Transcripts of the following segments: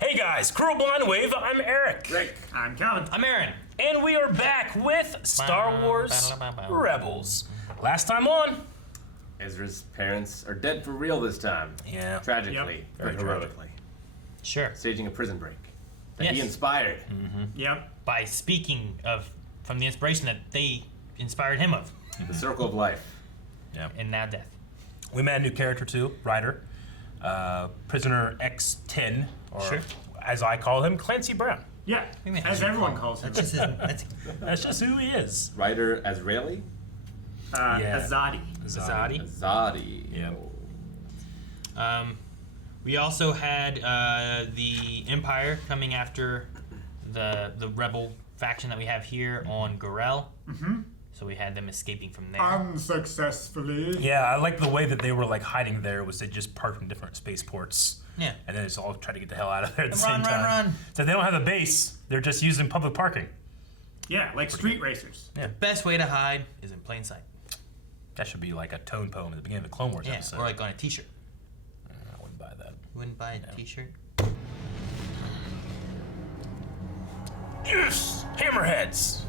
Hey guys, Cruel Blind Wave, I'm Eric. Rick. I'm Calvin. I'm Aaron. And we are back with Star Wars Rebels. Last time on. Ezra's parents are dead for real this time. Yeah. Tragically, Very but heroically. Sure. Staging a prison break that he Yes. inspired. Yep. By speaking from the inspiration that they inspired him of, The circle of life. Yeah. and now death. We met a new character too, Ryder. Prisoner X-10, or Sure. as I call him, Clancy Brown. Yeah. As everyone calls him. That's just who he is. Ryder Azraeli? Yeah. Azadi. Azadi. Azadi. Yeah. We also had the Empire coming after the rebel faction that we have here on Gorel. So we had them escaping from there. Unsuccessfully. Yeah, I like the way that they were like hiding there was they just parked in different spaceports. Yeah. And then it's all trying to get the hell out of there at the Run, same run, time. run. So they don't have a base, they're just using public parking. Yeah, like street racers. Yeah. Best way to hide is in plain sight. That should be like a tone poem at the beginning of the Clone Wars Yeah, episode. or like on a T-shirt. I wouldn't buy that. You wouldn't buy a T-shirt? Yes! Hammerheads!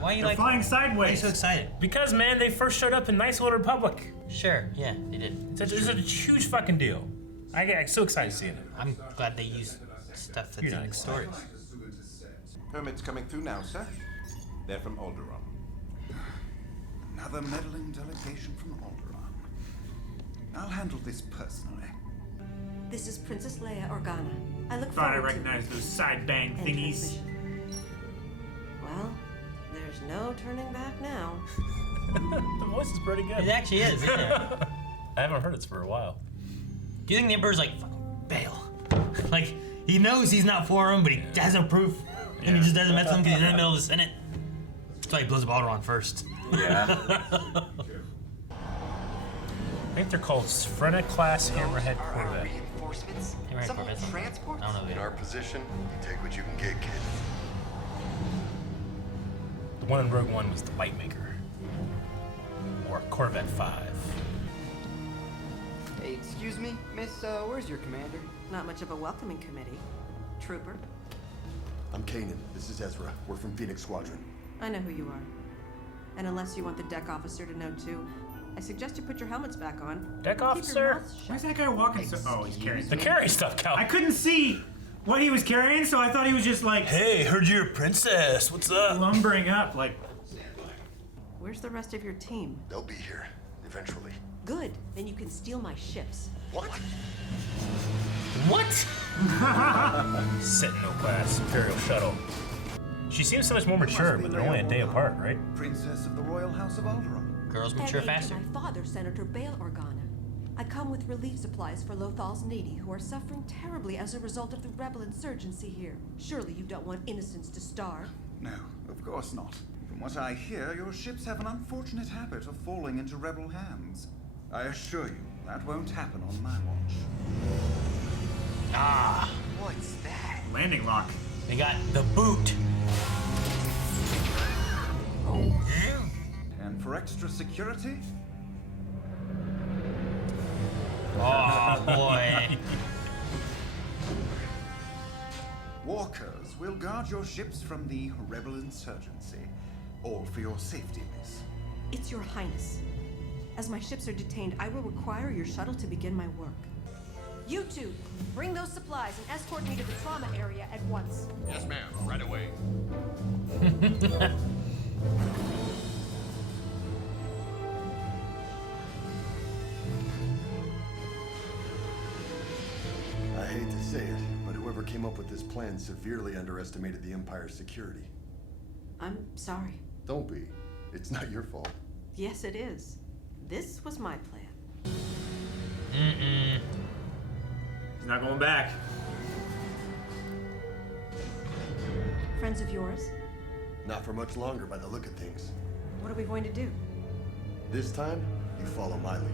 Why are you They're flying why are you sideways. so excited? Because, man, they first showed up in Nice Old Republic. Sure, yeah, they did. It's a huge fucking deal. I get so excited seeing it. I'm glad they used stuff that's You're in not the story. Permits coming through now, sir. They're from Alderaan. Another meddling delegation from Alderaan. I'll handle this personally. This is Princess Leia Organa. I look Thought I forward recognize those side bang to thingies. Well, there's no turning back now. The voice is pretty good. It actually is, isn't it? I haven't heard it for a while. Do you think the Emperor's like, fucking bail? Like, he knows he's not for him, but he has no proof. And he just doesn't mess with him because he's in the middle of the Senate. That's why he blows up Alderaan first. Yeah. I think they're called Sphrenna-class Hammerhead Corvette. Reinforcements? Hammerhead Some Corvettes. transport? I don't know. In our position, you take what you can get, kid. The one in Rogue One was the Lightmaker. Or Corvette 5. Hey, excuse me, miss, where's your commander? Not much of a welcoming committee. Trooper, I'm Kanan. This is Ezra. We're from Phoenix Squadron. I know who you are. And unless you want the deck officer to know too, I suggest you put your helmets back on. Deck Keep your officer? mouths shut. Where's that guy walking so? Oh, he's carrying The something. carry stuff, Cal. I couldn't see what he was carrying, so I thought he was just like Hey, heard you're a princess. What's up? lumbering up. Like, Where's the rest of your team? They'll be here, eventually. Good. Then you can steal my ships. What? What? Sentinel-class Imperial Shuttle. She seems so much more mature, but they're only a day apart, right? Princess of the Royal House of Alderaan. Girls mature And faster. to my father, Senator Bail Organa. I come with relief supplies for Lothal's needy, who are suffering terribly as a result of the rebel insurgency here. Surely you don't want innocents to starve. No, of course not. From what I hear, your ships have an unfortunate habit of falling into rebel hands. I assure you, that won't happen on my watch. What's that? landing lock. They got the boot. And for extra security, Oh boy. walkers will guard your ships from the rebel insurgency. All for your safety, miss. It's your highness. As my ships are detained, I will require your shuttle to begin my work. You two, bring those supplies and escort me to the trauma area at once. Yes, ma'am. Right away. I hate to say it, but whoever came up with this plan severely underestimated the Empire's security. I'm sorry. Don't be. It's not your fault. Yes, it is. This was my plan. He's not going back. Friends of yours, Not for much longer by the look of things. what are we going to do? This time, you follow my lead.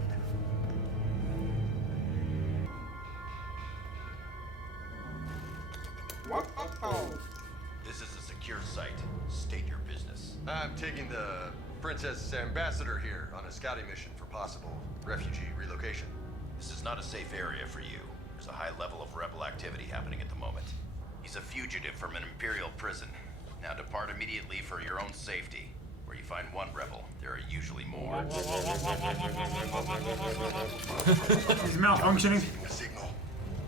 This is a secure site. State your business. I'm taking the Princess Ambassador here on a scouting mission for possible refugee relocation. This is not a safe area for you. There's a high level of rebel activity happening at the moment. He's a fugitive from an Imperial prison. Now depart immediately for your own safety. Where you find one rebel, there are usually more. He's malfunctioning. A signal.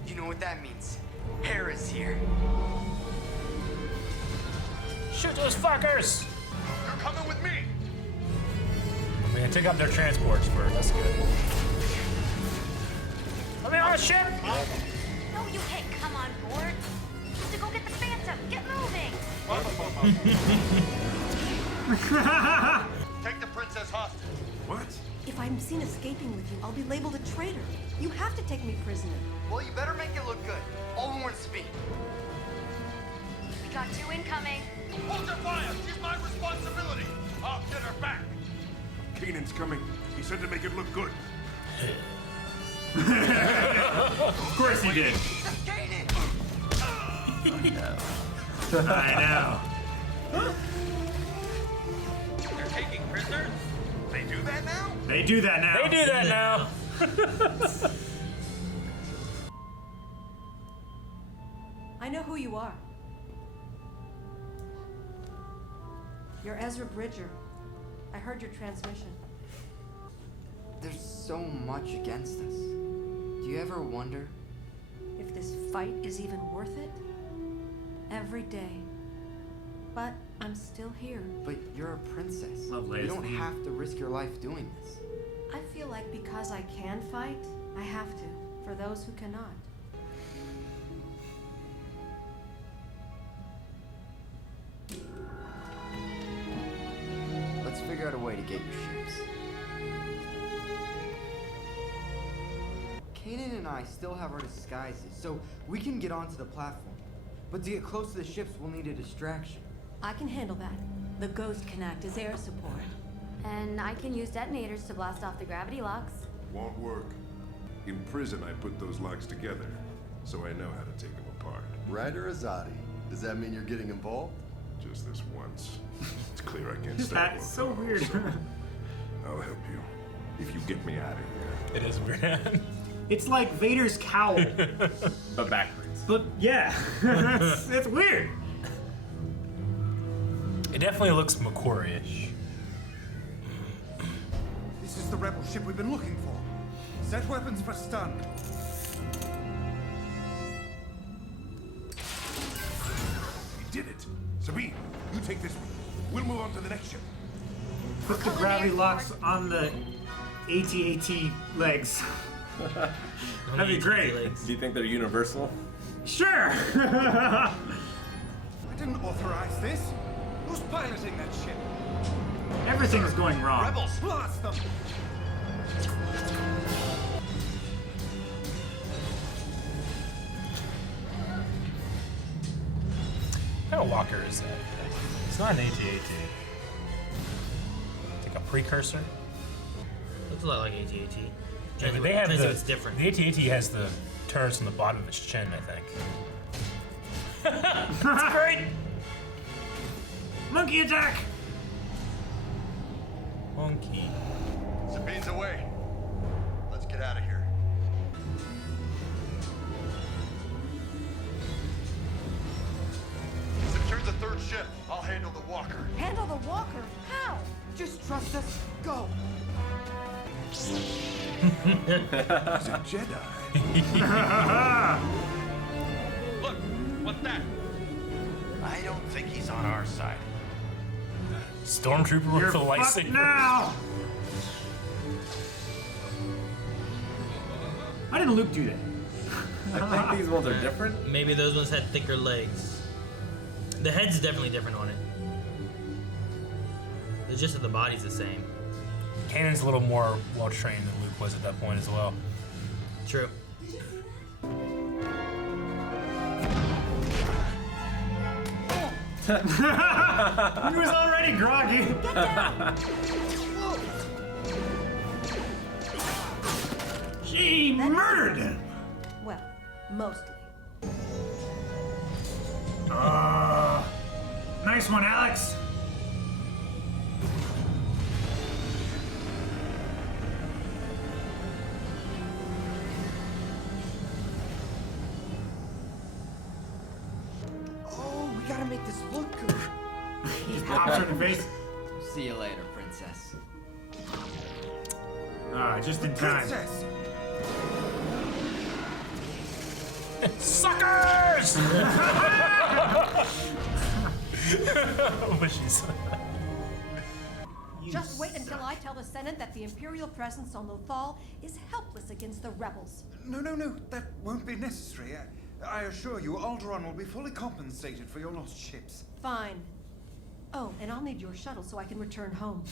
You know what that means? Hera's here. Shoot those fuckers! You're coming with me! We're gonna take out their transports first. That's good. Let me on a ship! No, you can't come on board. You have to go get the Phantom. Get moving. Take the princess hostage. What? If I'm seen escaping with you, I'll be labeled a traitor. You have to take me prisoner. Well, you better make it look good. All warrant speed. We got 2 incoming. Hold your fire! She's my responsibility! I'll get her back! Kanan's coming. He said to make it look good. Of course he did. I know. They're taking prisoners? They do that now? They do that now. They do that now. I know who you are. You're Ezra Bridger. I heard your transmission. There's so much against us. Do you ever wonder? If this fight is even worth it? Every day. But I'm still here. But you're a princess. Love You Leia's don't theme. have to risk your life doing this. I feel like because I can fight, I have to. For those who cannot. Let's figure out a way to get your ships. Kanan and I still have our disguises, so we can get onto the platform. But to get close to the ships, we'll need a distraction. I can handle that. The Ghost can act as air support. And I can use detonators to blast off the gravity locks. Won't work. In prison, I put those locks together, so I know how to take them apart. Ryder Azadi. Does that mean you're getting involved? Just this once. It's clear I can't His stop hat is so Lothal, weird. I'll help you if you get me out of here. It is weird. It's like Vader's cowl. But backwards. But yeah, it's weird. It definitely looks McQuarrie-ish. This is the rebel ship we've been looking for. Set weapons for stun. We did it. Sabine, you take this one. We'll move on to the next ship. Put the gravity locks on the AT-AT legs. That'd be great. Do you think they're universal? Sure. I didn't authorize this. Who's piloting that ship? Everything is going wrong. Rebels! Blast them! What kind of walker is that? It's not an AT-AT. It's like a precursor. Looks a lot like AT-AT. Yeah, but they have the. It's different. The AT-AT has the turrets on the bottom of its chin, I think. That's great. Monkey attack. Monkey. Sabine's away. Let's get out of here. Secure the third ship. I'll handle the walker. Handle the walker? How? Just trust us. Go. He's a Jedi. Look, what's that? I don't think he's on our side. Stormtrooper with You're the fucked lightsaber. now. Why didn't Luke do that? I think these ones are different. Maybe those ones had thicker legs. The head's definitely different on it. It's just that the body's the same. Kanan's a little more well trained than Luke was at that point as well. True. He was already groggy. Get down! She murdered him. Well, mostly. Nice one, Alex. make this look good. He pops her in the face. See you later, princess. Just in time. Princess! Suckers! What she said. Just wait until I tell the Senate that the Imperial presence on Lothal is helpless against the rebels. No, that won't be necessary. I assure you, Alderaan will be fully compensated for your lost ships. Fine. Oh, and I'll need your shuttle so I can return home.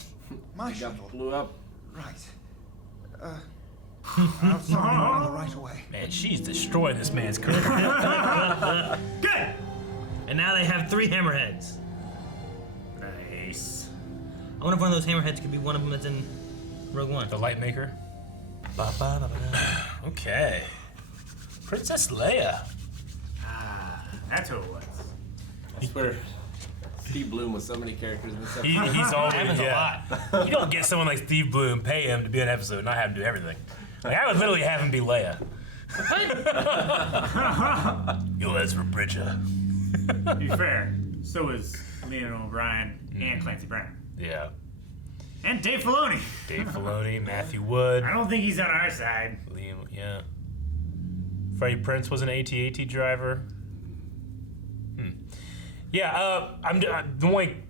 My Got shuttle. blew up. Right. I'll send you another right away. Man, she's destroying this man's career. Good! And now they have 3 hammerheads. Nice. I wonder if one of those hammerheads could be one of them that's in Rogue One. The light maker. Okay. Princess Leia. That's who it was. I swear, Steve Bloom with so many characters in this episode. He's always Happens a lot. You don't get someone like Steve Bloom, pay him to be an episode, and not have him do everything. Like, I would literally have him be Leia. Yo, Ezra Bridger. To be fair, so is Leon O'Brien and Clancy Brown. Yeah. And Dave Filoni. Dave Filoni, Matthew Wood, I don't think he's on our side. Liam, yeah. Freddie Prinze was an AT-AT driver. Yeah, the only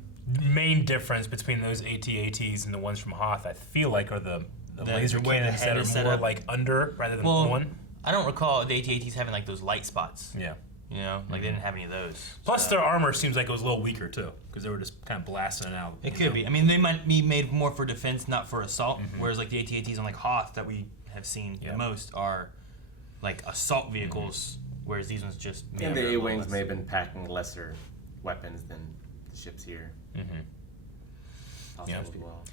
main difference between those AT-ATs and the ones from Hoth, I feel like, are the laser way the cannons head that is are set more up. like under rather than Well, on. I don't recall the AT-ATs having like those light spots. Yeah. You know, like they didn't have any of those. Plus, their armor seems like it was a little weaker too, because they were just kind of blasting it out. It could be. I mean, they might be made more for defense, not for assault. Whereas like the AT-ATs on like Hoth that we have seen the most are like assault vehicles, whereas these ones just. And the A-Wings may have been packing lesser weapons than the ships here. Possible as well.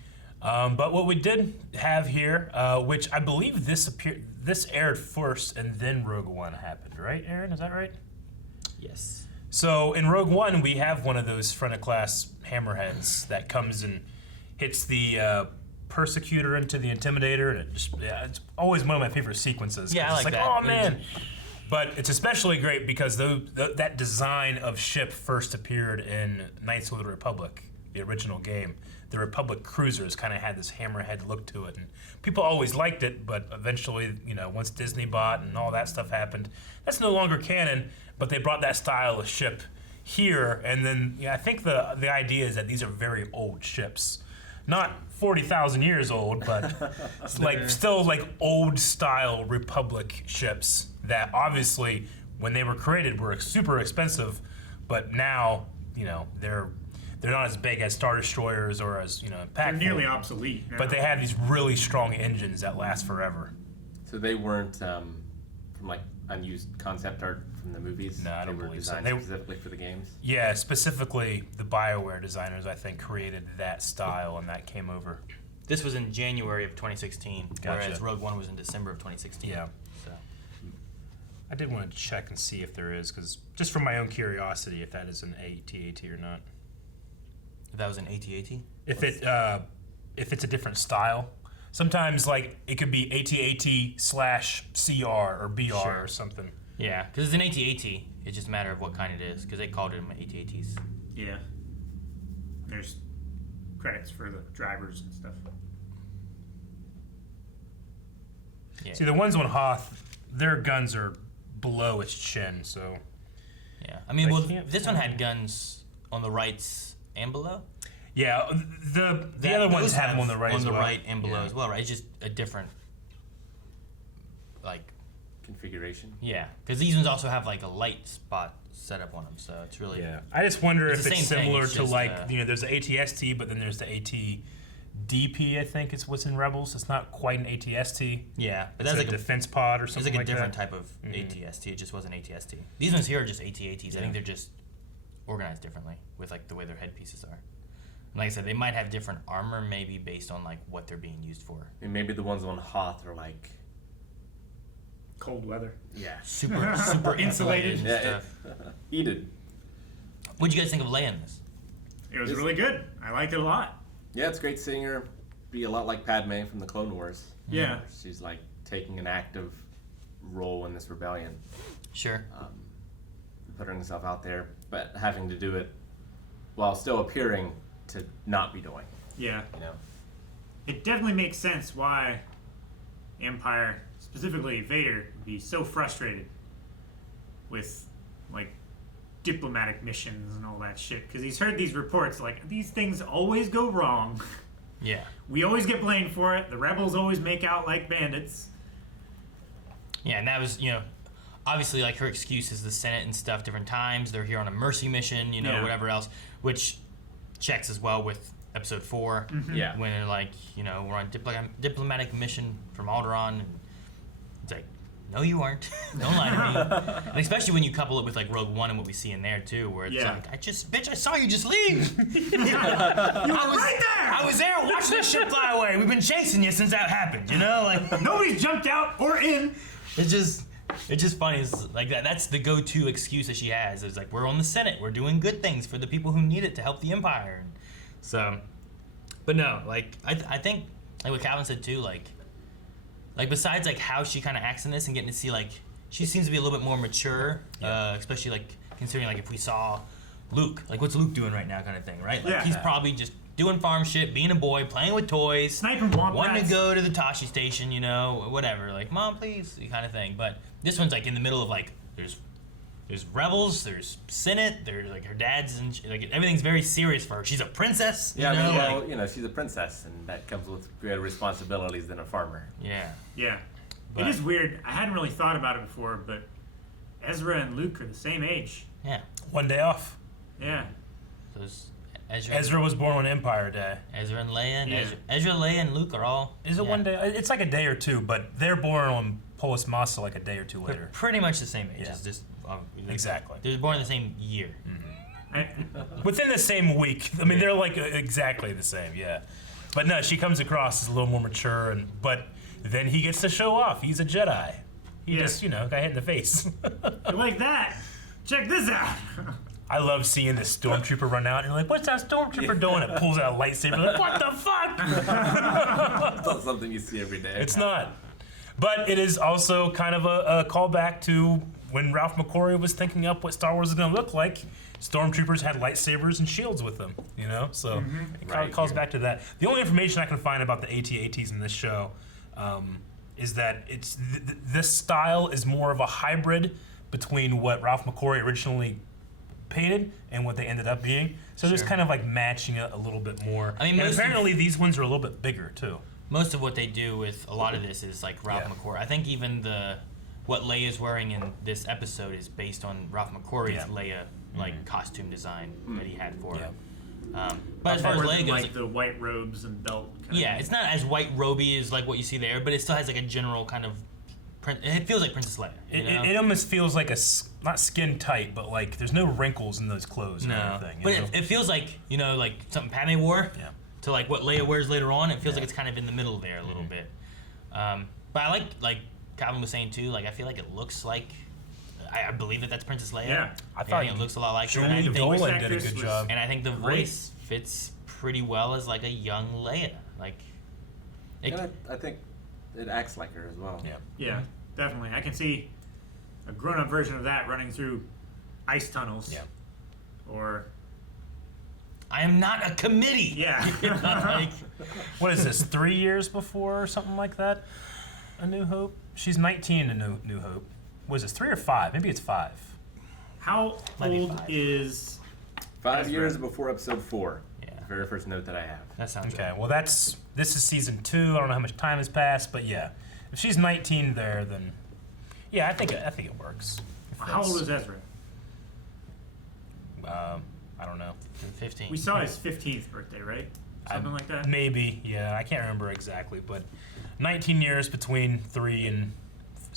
But what we did have here, which I believe this aired first, and then Rogue One happened, right, Aaron? Is that right? Yes. So in Rogue One, we have one of those front-of-class hammerheads that comes and hits the Persecutor into the Intimidator, and it's always one of my favorite sequences. Yeah, I it's like like, that. oh man. But it's especially great because that design of ship first appeared in Knights of the Republic, the original game. The Republic cruisers kind of had this hammerhead look to it, and people always liked it. But eventually, once Disney bought and all that stuff happened, that's no longer canon. But they brought that style of ship here, and then I think the idea is that these are very old ships, not 40,000 years old, but still old style Republic ships that obviously when they were created were super expensive, but now they're not as big as Star Destroyers or as impactful. They're nearly obsolete. But they have these really strong engines that last forever. So they weren't from unused concept art from the movies? No, I don't They were believe so. designed specifically for the games? Yeah, specifically the BioWare designers, I think, created that style, and that came over. This was in January of 2016, Gotcha. whereas Rogue One was in December of 2016. Yeah. So. I did want to check and see if there is, because just from my own curiosity, if that is an AT-AT or not. If that was an AT-AT? If it's a different style. Sometimes, it could be AT-AT/CR or BR or something. Yeah, because it's an AT-AT. It's just a matter of what kind it is, because they called them AT-ATs. Yeah. There's credits for the drivers and stuff. Yeah. See, the ones on Hoth, their guns are below its chin, so... Yeah, I mean, this one had guns on the rights and below. Yeah, the other ones have them on the right as well. right and below as well, right? It's just a different, configuration. Yeah, because these ones also have a light spot set up on them, so it's really. Yeah, I just wonder if it's similar to just, there's the ATST, but then there's the ATDP. I think it's what's in Rebels. It's not quite an ATST. Yeah, but it's that's a defense pod or something it's like a different that. type of ATST. It just wasn't ATST. These ones here are just AT-ATs. Yeah. I think they're just organized differently with the way their headpieces are. And like I said, they might have different armor, maybe based on what they're being used for. And maybe the ones on Hoth are cold weather. Yeah. Super insulated. Yeah, heated. What'd you guys think of Leia in this? It was really good. I liked it a lot. Yeah, it's great seeing her be a lot like Padme from the Clone Wars. Yeah. She's taking an active role in this rebellion. Sure. putting himself out there, but having to do it while still appearing to not be doing. Yeah. You know. It definitely makes sense why Empire, specifically Vader, would be so frustrated with like diplomatic missions and all that shit, because he's heard these reports like these things always go wrong. Yeah. We always get blamed for it. The rebels always make out like bandits. Yeah, and that was, obviously, like, her excuse is the Senate and stuff, different times. They're here on a mercy mission, Yeah. whatever else, which checks as well with Episode 4. Mm-hmm. Yeah. When they're like, we're on diplomatic mission from Alderaan. And it's like, no, you weren't. Don't lie to me. And especially when you couple it with, like, Rogue One and what we see in there, too, where it's like, bitch, I saw you just leave. You were right there! I was there watching the ship fly away. We've been chasing you since that happened, Like, Nobody's jumped out or in. it's just funny. It's like that. That's the go-to excuse that she has. It's like, we're on the Senate. We're doing good things for the people who need it to help the Empire. So, but no, like, I think, like what Calvin said too, like besides like how she kind of acts in this and getting to see like, she seems to be a little bit more mature, especially like considering like if we saw Luke, like what's Luke doing right now kind of thing, right? Like he's probably just doing farm shit, being a boy, playing with toys, sniping womp wanting rats. to go to the Tashi station, whatever, like, Mom, please, kind of thing. But this one's like in the middle of like, there's rebels, there's Senate, there's like her dad's, and like everything's very serious for her. She's a princess, Yeah, like, she's a princess, and that comes with greater responsibilities than a farmer. Yeah. It is weird. I hadn't really thought about it before, but Ezra and Luke are the same age. Yeah. One day off. Yeah. So it's Ezra was born on Empire Day. Ezra and Leia, and Yeah. Ezra, Leia, and Luke are all. Is it one day? It's like a day or two, but they're born on Polis Massa like a day or two They're later. pretty much the same age. Yeah. It's just Exactly. They're born in the same year. Within the same week. I mean, they're like exactly the same, yeah. But no, she comes across as a little more mature, but then he gets to show off. He's a Jedi. He just, got hit in the face. You like that? Check this out. I love seeing this stormtrooper run out, and you're like, what's that stormtrooper doing? It pulls out a lightsaber, like, what the fuck? It's not something you see every day. It's not. But it is also kind of a callback to when Ralph McQuarrie was thinking up what Star Wars is going to look like. Stormtroopers had lightsabers and shields with them, So it kind of calls back to that. The only information I can find about the AT-ATs in this show is that it's this style is more of a hybrid between what Ralph McQuarrie originally painted and what they ended up being. So there's kind of like matching it a little bit more. I mean, and apparently these ones are a little bit bigger too. Most of what they do with a lot of this is like Ralph McQuarrie. I think even what Leia's wearing in this episode is based on Ralph McQuarrie's Leia costume design that he had for her. But as far as Leia goes, like the white robes and belt. It's not as white roby as like what you see there, but it still has like a general kind of. It feels like Princess Leia. It almost feels like not skin tight, but like there's no wrinkles in those clothes. No, or anything, but it feels like like something Padme wore. Yeah. To like what Leia wears later on, it feels like it's kind of in the middle there a little bit. But I like Calvin was saying too. Like I feel like it looks like I believe that's Princess Leia. Yeah. I thought it looks a lot like her. Julie And Dolan did a good job. And I think the voice fits pretty well as like a young Leia. Like, I think it acts like her as well. Yeah. Yeah, definitely. I can see a grown-up version of that running through ice tunnels. Yeah. Or I am not a committee. yeah. Like, What is this? 3 years before or something like that? A New Hope. She's 19 in New Hope. Was this 3 or 5? Maybe it's 5. How Might be old 5. is 5 Ezra? years before episode 4. Yeah. The very first note that I have. that sounds Okay. right. Well, this is season 2. I don't know how much time has passed, but yeah, if she's 19 there, then yeah, I think it works. how old is Ezra? I don't know. 15. We saw his 15th birthday, right? Something like that. Maybe. Yeah, I can't remember exactly, but 19 years between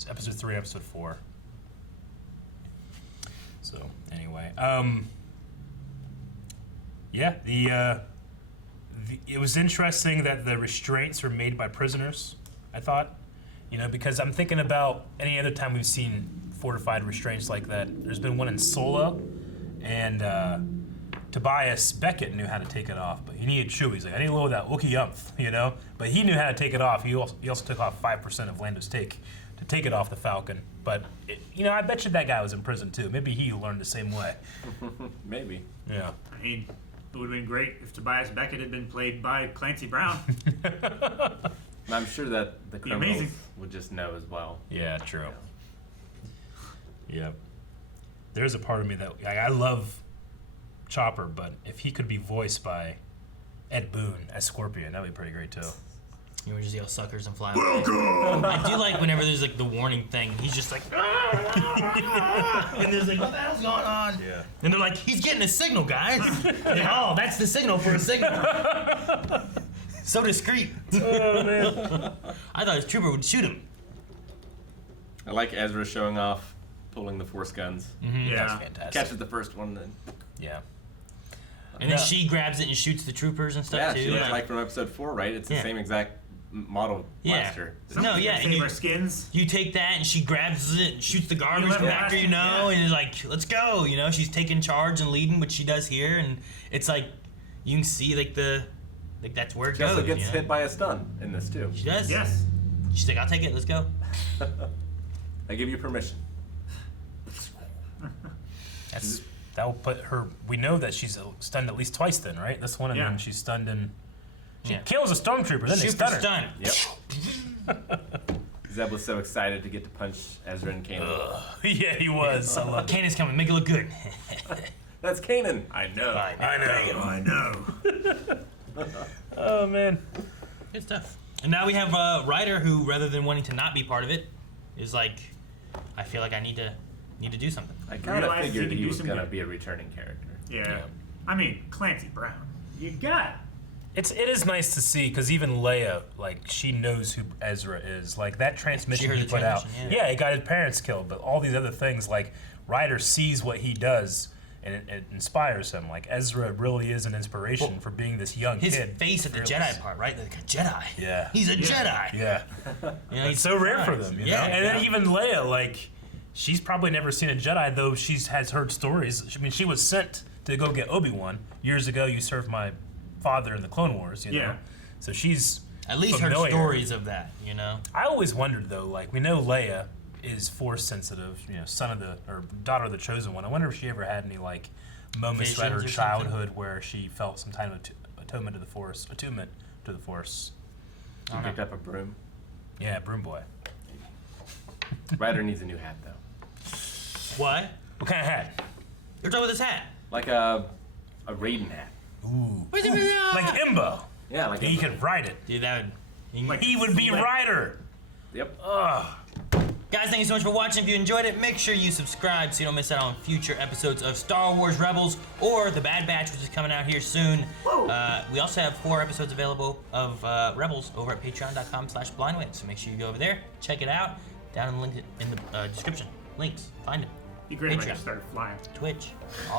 episode 3 and episode 4. So anyway, yeah, it was interesting that the restraints were made by prisoners. I thought, because I'm thinking about any other time we've seen fortified restraints like that. There's been one in Solo, and Tobias Beckett knew how to take it off, but he needed Chewie. He's like, I need to lower that Wookiee umph, But he knew how to take it off. He also took off 5% of Lando's take to take it off the Falcon. But I bet you that guy was in prison too. Maybe he learned the same way. Maybe. Yeah. I mean, it would have been great if Tobias Beckett had been played by Clancy Brown. I'm sure that the criminals amazing. would just know as well. Yeah, true. Yep. There's a part of me that I love Chopper, but if he could be voiced by Ed Boon as Scorpion, that'd be pretty great too. You would just yell suckers and fly away. I do like whenever there's like the warning thing, he's just like, and there's like, what the hell's going on? Yeah. And they're like, he's getting a signal, guys. And, oh, that's the signal for a signal. So discreet. Oh man. I thought his trooper would shoot him. I like Ezra showing off pulling the Force guns. Yeah. That's fantastic. Catches the first one, then. Yeah. And then she grabs it and shoots the troopers and stuff Yeah, too. she looks like from episode 4, right? It's the Yeah. same exact model blaster. No, yeah. And Save our skins. you take that and she grabs it and shoots the garbage left back, it, and is like, let's go. She's taking charge and leading, which she does here, and it's like you can see that's where it She goes. also gets hit by a stun in this too. She does. Yes. She's like, I'll take it. Let's go. I give you permission. That will put her. We know that she's stunned at least twice, then, right? This one, and Yeah. then she's stunned in. She Yeah. kills a stormtrooper, then they Super stun her. stun. Yep. Zeb was so excited to get to punch Ezra and Kanan. Yeah, he was. I love it. Kanan's coming. Make it look good. That's Kanan. I know. I know. I know. Oh man. Good stuff. And now we have Ryder, who, rather than wanting to not be part of it, is like, I feel like I need to do something. I kind of Realized he figured could he do was some gonna good. be a returning character. Yeah. I mean, Clancy Brown. You got it. It is nice to see because even Leia, like, she knows who Ezra is. Like that transmission heard he the put out. transmission, Yeah, he got his parents killed, but all these other things, like Ryder sees what he does, and it inspires him. Like Ezra really is an inspiration for being this young His kid. face at the fearless. Jedi part, right? Like a Jedi. Yeah. He's a Jedi. Yeah. He's It's so rare for them, you know? And then yeah. even Leia, like, she's probably never seen a Jedi, though has heard stories. I mean, she was sent to go get Obi-Wan. Years ago, you served my father in the Clone Wars, you know? Yeah. So she's At least familiar. heard stories of that, I always wondered, though, like, we know Leia is Force sensitive, daughter of the Chosen One. I wonder if she ever had any, like, moments throughout her Visions or childhood where she felt some kind of attunement to the Force. He picked up a broom. Yeah, Broom Boy. Ryder needs a new hat though. What? What kind of hat? You're talking about this hat. Like a Raiden hat. Ooh. Like Like Imbo. Yeah, like He could ride it. Dude, that would. He would be Ryder. Yep. Guys, thank you so much for watching. If you enjoyed it, make sure you subscribe so you don't miss out on future episodes of Star Wars Rebels or The Bad Batch, which is coming out here soon. We also have 4 episodes available of Rebels over at patreon.com/blindwit. So make sure you go over there, check it out. Down in the link in the description. Links. Find them. Be great if I Patreon. just started flying. Twitch. All